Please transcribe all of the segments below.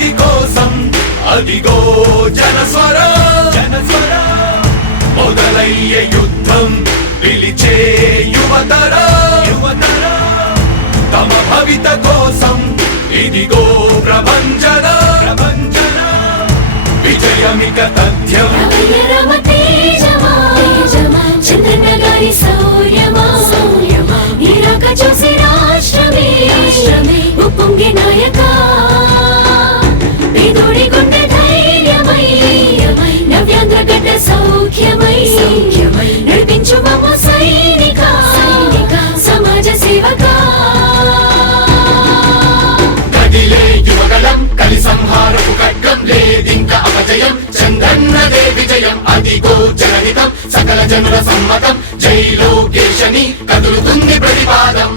ప్రగతి కోసం. అదిగో జనస్వర. జనస్వర మొదలయ్యే యుద్ధం పిలిచే యువతర. యువతర తమ భవిత కోసం ఇదిగో ప్రభంజన. ప్రభంజన విజయమిక తథ్యం. రమయ రమ తేజమా తేజమా చూసి రాష్ట్రమే. రాష్ట్రమే. ఉప్పొంగే నాయక సౌఖ్యమై నడిపించు మమ్మ సైనిక సమాజ సేవకా. కదిలే యువగలం కలి సంహారపు ఖడ్గం లేదింక అపజయం చంద్రన్నదే విజయం అదిగో జనహితం సకల జనుల సమ్మతం జై లోకేశని కదులుతుంది ప్రతిపాదం.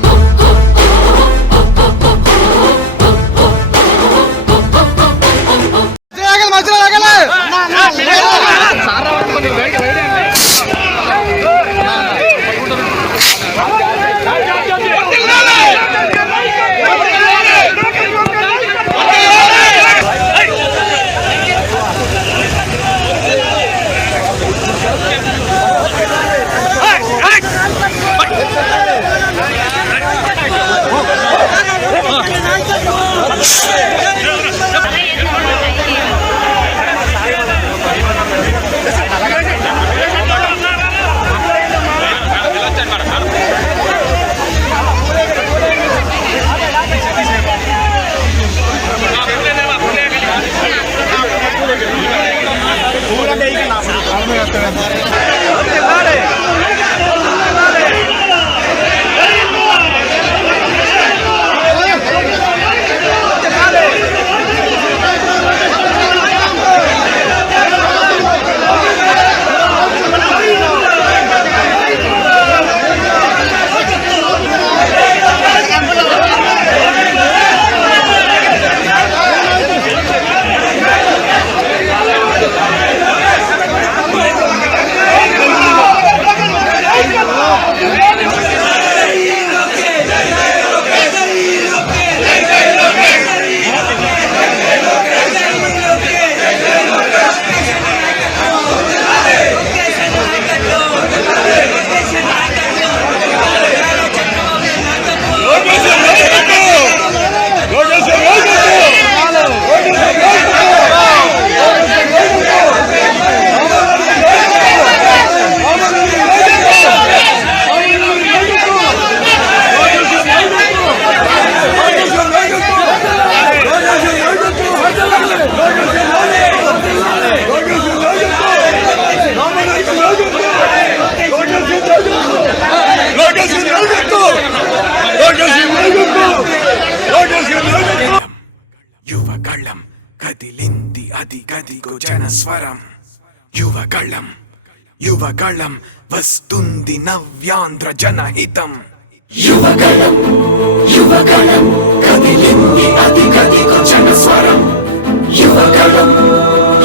గదిగో జనస్వరం యువగళం. యువగళం వస్తుంది నవ్యాంధ్ర జనహితం. యువగళం. యువగళం. కదిలింది అది గదిగో జనస్వరం యువగళం.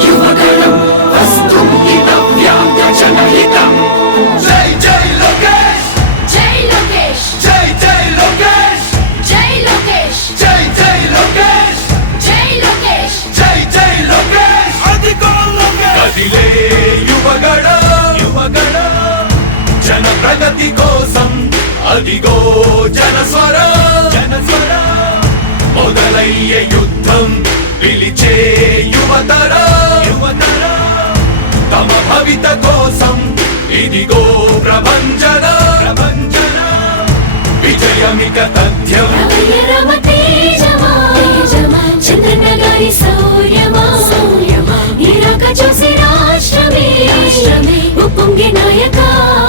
యువగళం వస్తుంది నవ్యాంధ్ర జనహితం. ప్రగతి కోసం అదిగో జనస్వర. జనస్వర మొదలయ్యే యుద్ధం పిలిచే యువతర. యువతర తమ భవిత కోసం ఇదిగో ప్రభంజన. ప్రభంజన విజయమిక తథ్యం. చూసి రాష్ట్రమే. ఉప్పొంగి నాయకా.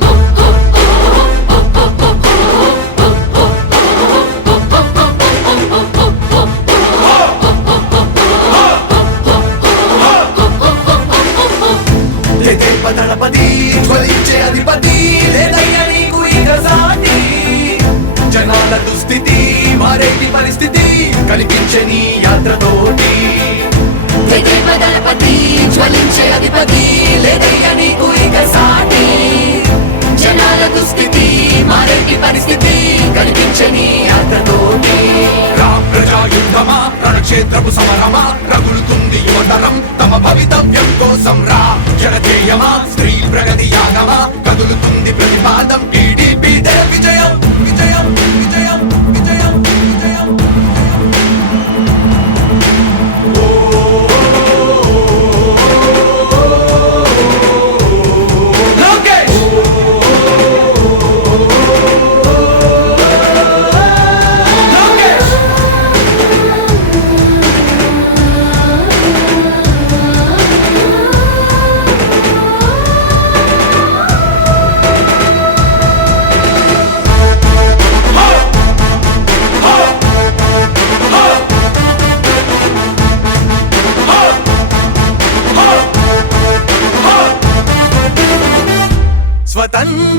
సమరమా రగులుతుంది యువతరం తమ భవితవ్యం కోసం రా. జనజేయమా స్త్రీ ప్రగతి యాగమా. కదులుతుంది ప్రతిపాదం. టీడీపీ విజయం విజయం.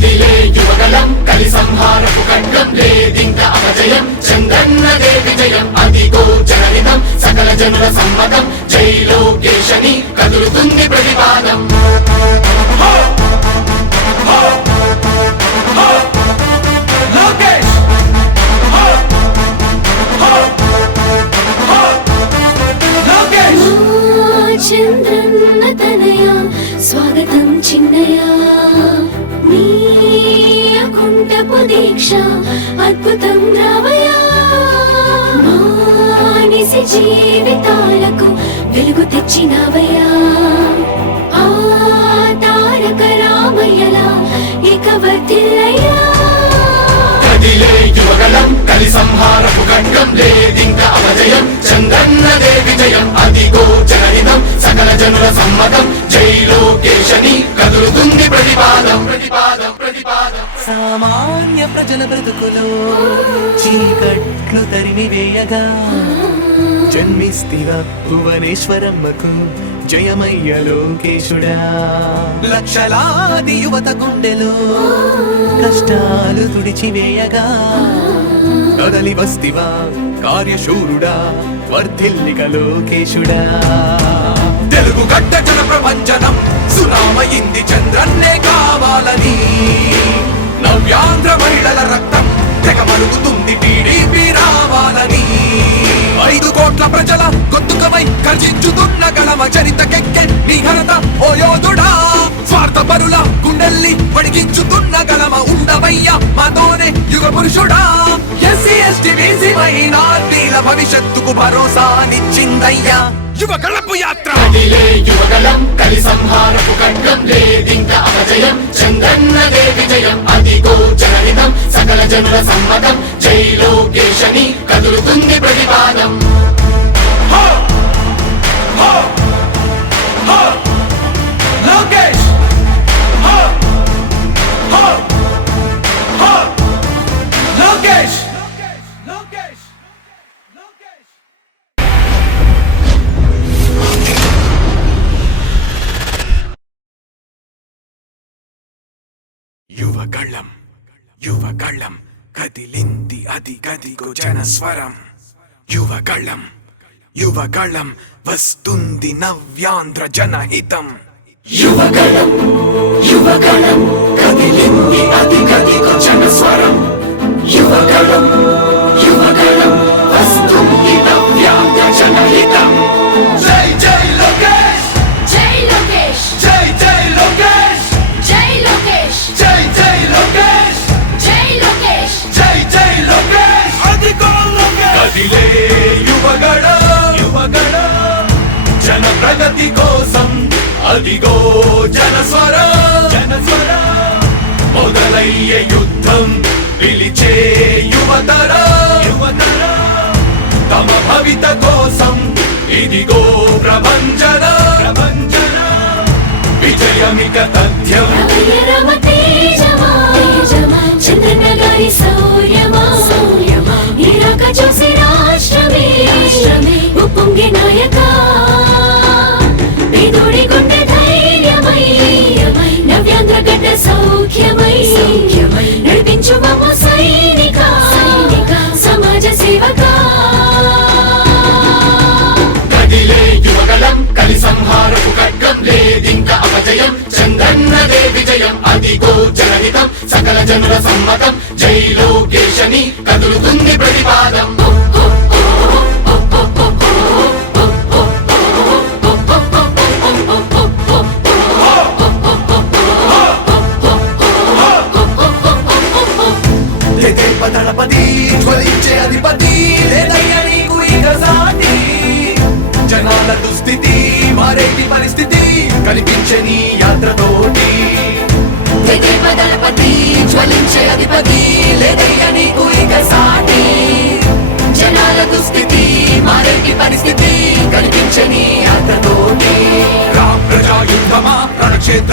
కదిలే యువగలం కలి సంహారపు ఖడ్గం లేదింక అపజయం చంద్రన్నదే విజయం అదిగో జనహితం సకల జనుల సమ్మతం జై లోకేశని కదులుతుంది ప్రతిపాదం. లోకేష్! లోకేష్! చంద్రన్న తనయ స్వాగతం చిన్నయ నీ అకుంఠపు దీక్ష అద్భుతం రావయ మానిసి జీవితాలకు వెలుగు తెచ్చినవయా. ఆ తారక రామయ్యలా ఇక వర్తిల్లయ్యా యువగలం కలి సంహారపు ఖడ్గం లేదింక అపజయం చంద్రన్నదే విజయం అదిగో జనహితం సకల జనుల సమ్మతం జై లోకేశని కదులుతుంది ప్రతిపాదం. ప్రతిపాదం ప్రతిపాదం. సామాన్య ప్రజల బ్రతుకులో చీకట్లు తరిమి వేయగా జన్మిస్తివ భువనేశ్వరమ్మకు జయమయ్య లోకేశుడా. లక్షలాది యువత గుండెలో కష్టాలు తుడిచివేయగా కదలి వస్తివా? కార్యశూరుడా? వర్ధిల్లిక లోకేశుడా? తెలుగు గడ్డ జన ప్రపంచనం సునామయింది చంద్రన్నే కావాలని. నవ్యాంధ్ర మహిళల రక్తం తెగ మరుగుతుంది టీడీపీ రావాలని. ఐదు కోట్ల ప్రజల గొంతుకమై గర్జించుతున్న గళమ చరితకెక్కె నీ ఘనత ఓ యోధుడా. స్వార్థ పరుల గుండెల్ని వడికించుతున్న గళమ ఉండవయ్యా మాతోనే యుగ పురుషుడా. ఎస్సీ ఎస్టీ బీసీ మైనార్టీల భవిష్యత్తుకు భరోసానిచ్చిందయ్యా. యువకలపు యాత్ర. కదిలే యువగలం కలి సంహారపు ఖండం లేదింక అపజయం చందన్నదే విజయం అదిగో జనహితం సకల జనుల సమ్మతం జై లోకేశని కదులుతుంది ప్రతిపాదం. గదిగో జనస్వరం యువగళం యువగళం వస్తుంది నవ్యాంధ్ర జనహితం. యువగళం యువగళం కదిలింది అది గదిగో జనస్వరం. యువగళం యువగళం ప్రగతి కోసం. అదిగో జనస్వర. జనస్వర మొదలయ్యే యుద్ధం పిలిచే యువతర. యువతర తమ భవిత కోసం ఇదిగో ప్రభంజన. ప్రభంజన విజయమిక తథ్యం. రమయ రమ తేజమా తేజమా చంద్రన్న గారి సౌర్యమా? సౌర్యమా? ఇరాక చూసి రాష్ట్రమే. రాష్ట్రమే. ఉప్పొంగే నాయక. చంద్రన్నదే విజయం అదిగో జనహితం సకల జనుల సమ్మతం. జై లోకేశని కదులుతుంది ప్రతిపాదం. దళపతి జ్వలించే అధిపతి లేదయ్యా నీకు ఇక సాటి జనాల దుస్థితి మారేటి పరిస్థితి.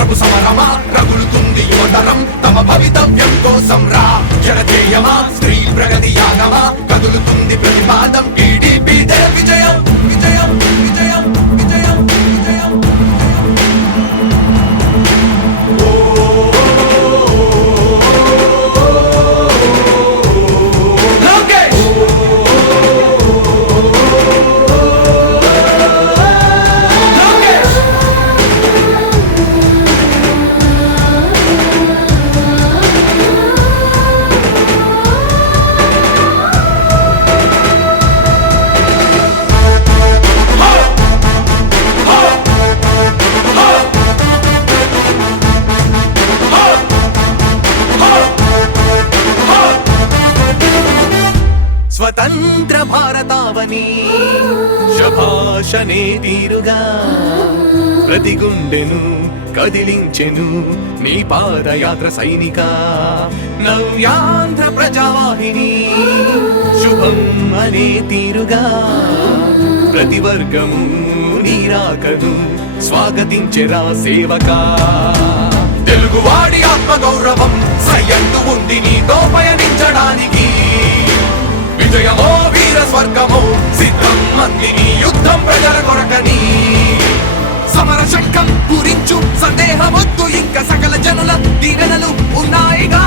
రఘు సమరమా? రగులుతుంది యువతరం తమ భవితవ్యం కోసం రా. జనజేయమా స్త్రీ ప్రగతి యాగమా? కదులుతుంది ప్రతిపాదం. టీడీపీ విజయం విజయం. కదిలించెను నీ పాదయాత్ర సైనిక నవ్యాంధ్ర ప్రజావాహిని. శుభం అనే తీరుగా ప్రతి వర్గము నీరాకను స్వాగతించెరా సేవకా. తెలుగువాడి ఆత్మ గౌరవం సయ్యందు ఉంది నీతో పయనించడానికి. విజయమో వీర స్వర్గమో సిద్ధం మందిని యుద్ధం ప్రజల కొరకని. సమర శంఖం పూరించు సందేహమొద్దు ఇంకా సకల జనుల దీవెనలు ఉన్నాయిగా.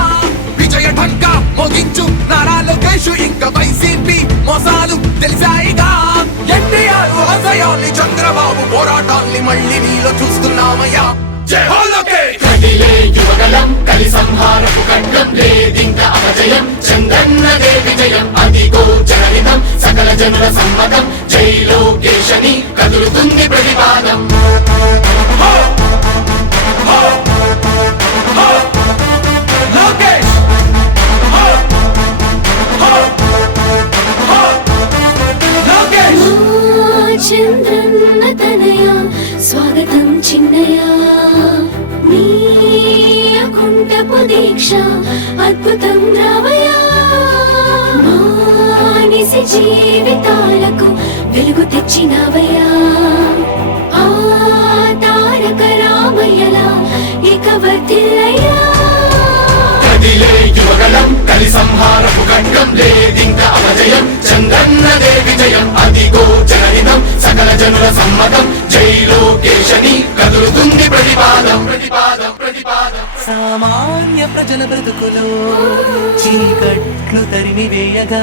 విజయ ఢంక మోగించు నారా లోకేష్ ఇంకా వైసీపీ మోసాలు తెలిసాయిగా. ఎన్టీఆర్ ఆశయాల్ని చంద్రబాబు పోరాటాల్ని మళ్ళీ నీలో చూస్తున్నామయ్యా. కదిలే యువగలం కలి సంహారపు ఖడ్గం లేదింక అపజయం చంద్రన్నదే విజయం అదిగో జనహితం సకల జనుల సమ్మతం జై లోకేశని కదులుతుంది ప్రతిపాదం. వెలుగు తెచ్చినవయ్యా ఆ తారక రామయ్యలా ఇక వర్తిల్లయ్యా కదిలే యువగలం కలి సంహారపు ఖడ్గం లేదింక అపజయం చంద్రన్నదే విజయం అదిగో జనహితం సకల జనుల సమ్మతం జై లోకేశని కదులుతుంది ప్రతిపాదం ప్రతిపాదం ప్రతిపాదం. సామాన్య ప్రజల బ్రతుకులో చీకట్లు తరిమి వేయగా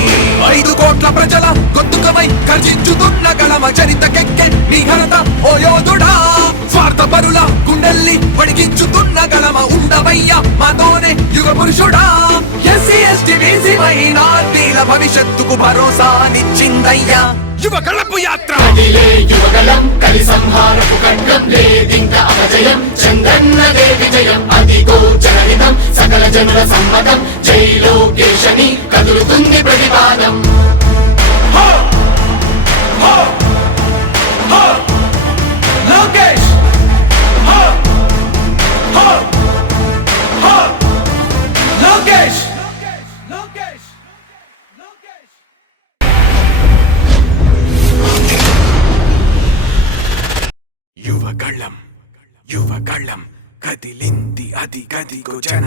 ఐదు కోట్ల ప్రజల గొంతుకమై గర్జించుతున్న గళమ చరితకెక్కె నీ ఘనత ఓ యోధుడా. స్వార్థ పరుల గుండెల్ని వడిగించుతున్న గళమ ఉండవయ్యా మాతోనే యుగ పురుషుడా. ఎస్సీ ఎస్టీ బీసీ మైనార్టీల భవిష్యత్తుకు భరోసానిచ్చిందయ్యా. యువ కళపు యాత్ర యువగలం కలి సంహారపు ఖడ్గం లేదింక అపజయం చందన్నదే విజయం అదిగో జనహితం సకల జనుల సమ్మతం జై లోకేశని కదులుతుంది ప్రతిపాదం.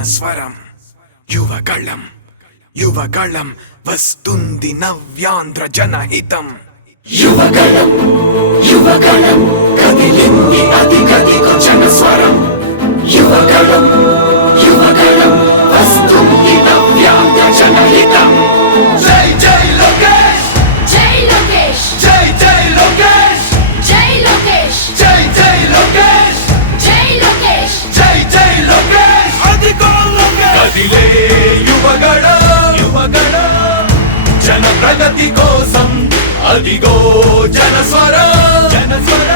స్వరం. జనస్వరం యువగళం. యువగళం వస్తుంది నవ్యాంధ్ర జనహితం. యువగలం యువగలం కదిలింది అది గదిగో జనస్వరం. యువగలం యువగలం వస్తుంది నవ్యాంధ్ర జనహితం. ప్రగతి కోసం అదిగో జనస్వర. జనస్వర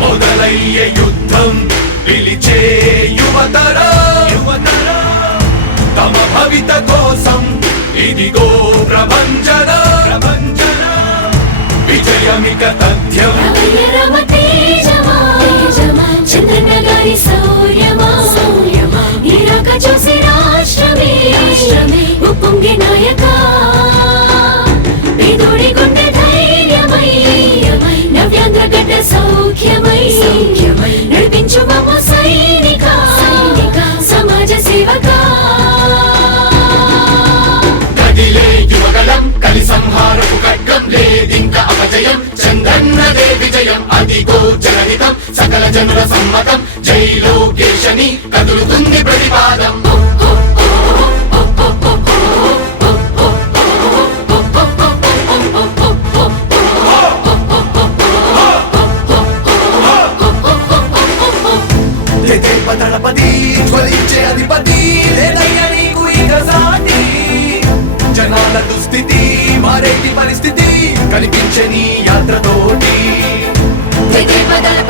మొదలయ్యే యుద్ధం పిలిచే యువతర యువతర. తమ భవిత కోసం ఇదిగో ప్రభంజన. విజయం అదిగో జనహితం. సకల జనుల సమ్మతం. జై లోకేశని కదులుతుంది ప్రతిపాదం. తెగేప దళపతి జ్వలించే అధిపతి లేదయ్య నీకు ఇక సాటి జనాల దుస్థితి మారేటి పరిస్థితి కనిపించే నీ యాత్రతోటి.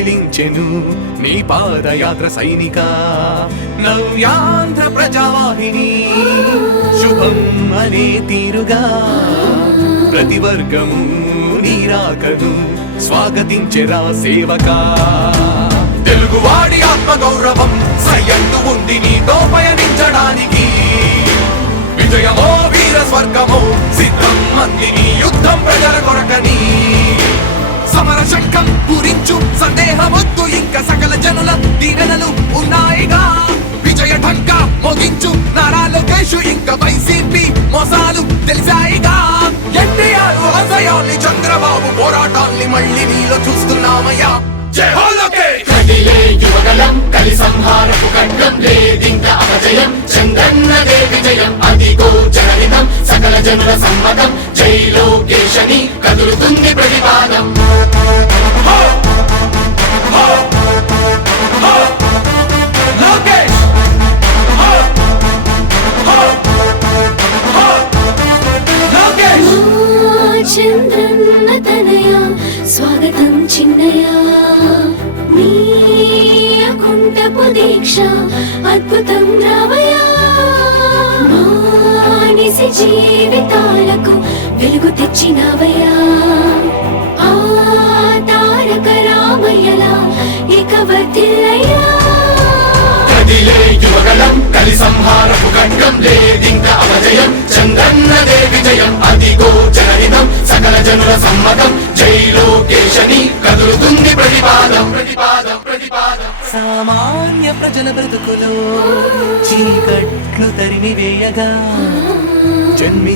కదిలించెను నీ పాదయాత్ర సైనిక. నవ్యాంధ్ర ప్రజావాహిని శుభం అనే తీరుగా ప్రతి వర్గము నీరాకను స్వాగతించెరా సేవకా. తెలుగువాడి ఆత్మ గౌరవం ఉంది నీతో పయనించడానికి విజయమో వీర స్వర్గమో సిద్ధం మందిని యుద్ధం ప్రజల కొరకని. సమర శంఖం పూరించు సందేహమొద్దు. ఇంకా సకల జనుల దీవెనలు ఉన్నాయిగా. విజయ ఢంకా మోగించు నారా లోకేష్. ఇంకా వైసీపీ మోసాలు తెలిసాయిగా. ఎన్టీఆర్ ఆశయాల్ని చంద్రబాబు పోరాటాన్ని మళ్ళీ నీలో చూస్తున్నామయ్యా. జై హో లోకేష్! కదిలే యువగలం కలి సంహారపు ఖడ్గం లేదింక అపజయం చంద్రన్నదే విజయం అదిగో జనహితం సకల జనుల సమ్మతం జై లోకేశని కదులుతుంది ప్రతిపాదం. స్వాగతం దీక్ష అద్భుతం రావయ మానిసి జీవితాలకు వెలుగు తెచ్చినవయా. ఆ రామయ్యలా ఇక వర్తిల్లయ్యా కదిలే యువగలం కలి సంహారపు ఖడ్గం లేదింక అపజయం చంద్రన్నదే విజయం అదిగో జనహితం సకల జనుల సమ్మతం జై లోకేశని కదులుతుంది ప్రతిపాదం ప్రతిపాదం ప్రతిపాదం. సామాన్య ప్రజల బ్రతుకులో చీకట్లు తరిమి వేయగా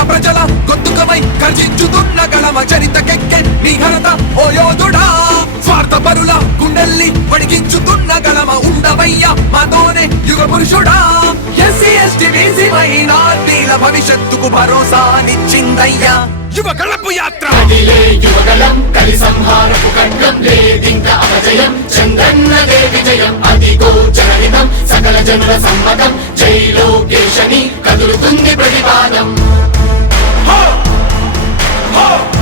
ఐదు ప్రజల గొంతుకమై గర్జించుతున్న గళమ చరితకెక్కె నీ ఘనత ఓ యోధుడా. స్వార్థ పరుల గుండెల్ని వడిగించుతున్న గళమ ఉండవయ్య మాతోనే యుగ పురుషుడా. ఎస్సీ ఎస్టీ బీసీ మైనార్టీల భవిష్యత్తుకు భరోసానిచ్చిందయ్యా యువ గళపు యాత్ర. కదిలే యువగలం కలి సంహారపు ఖడ్గం లేదింక అపజయం చంద్రన్నదే విజయం అదిగో జనహితం సకల జనుల సమ్మతం జై Oh!